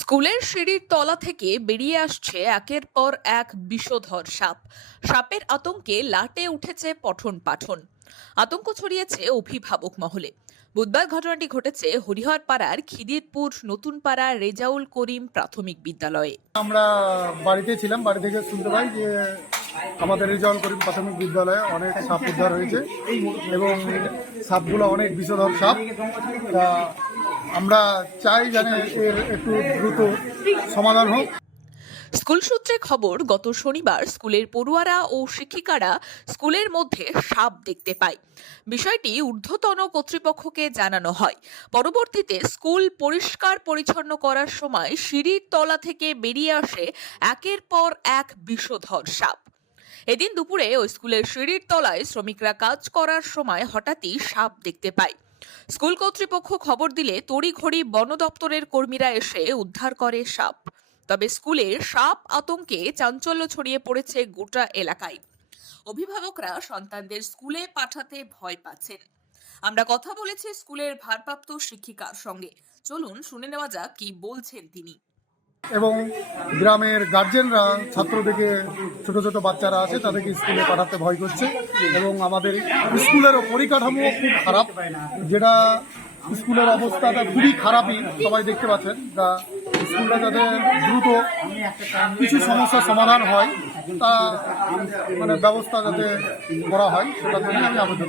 স্কুলের সিঁড়ির তলা থেকে বেরিয়ে আসছে একের পর এক বিষধর সাপ। সাপের আতঙ্কে লাটে উঠেছে পঠন পাঠন। আতঙ্ক ছড়িয়েছে অভিভাবক মহলে। বুধবার ঘটনাটি ঘটেছে হরিহরপাড়ার খিদিরপুর নতুন পাড়া রেজাউল করিম প্রাথমিক বিদ্যালয়ে। আমরা বাড়িতে ছিলাম, বাড়ি থেকে শুনতে পাই যে আমাদের রেজাউল করিম প্রাথমিক বিদ্যালয়ে অনেক সাপ উদ্ধার হয়েছে এবং সাপগুলো অনেক বিষধর সাপ। আমরা চাই যেন এর একটু দ্রুত সমাধান হোক। স্কুল সূত্রে খবর, গত শনিবার স্কুলের পড়ুয়ারা ও শিক্ষিকারা স্কুলের মধ্যে সাপ দেখতে পায়। বিষয়টি ঊর্ধ্বতন কর্তৃপক্ষকে জানানো হয়। পরবর্তীতে স্কুল পরিষ্কার পরিচ্ছন্ন করার সময় সিঁড়ির তলা থেকে বেরিয়ে আসে একের পর এক বিষধর সাপ। এদিন দুপুরে ওই স্কুলের সিঁড়ির তলায় শ্রমিকরা কাজ করার সময় হঠাৎই সাপ দেখতে পায়। স্কুল কর্তৃপক্ষ খবর দিলে তড়িঘড়ি বন দপ্তরের কর্মীরা এসে উদ্ধার করে সাপ। তবে স্কুলে সাপ আতঙ্কে চাঞ্চল্য ছড়িয়ে পড়েছে গোটা এলাকায়। অভিভাবকরা সন্তানদের স্কুলে পাঠাতে ভয় পাচ্ছেন। আমরা কথা বলেছি স্কুলের ভারপ্রাপ্ত শিক্ষিকার সঙ্গে। চলুন শুনে নেওয়া যাক কি বলছেন তিনি। এবং গ্রামের গার্জেনরা ছাত্রদেরকে ছোট ছোট বাচ্চারা আছে, তাদেরকে স্কুলে পাঠাতে ভয় করছে এবং আমাদের স্কুলেরও পরিকাঠামো খুব খারাপ, যেটা স্কুলের অবস্থাটা খুবই খারাপই, সবাই দেখতে পাচ্ছেন তা স্কুলটা যাতে দ্রুত কিছু সমস্যার সমাধান হয়, তা মানে ব্যবস্থা যাতে করা হয় সেটার জন্য আমি আবেদন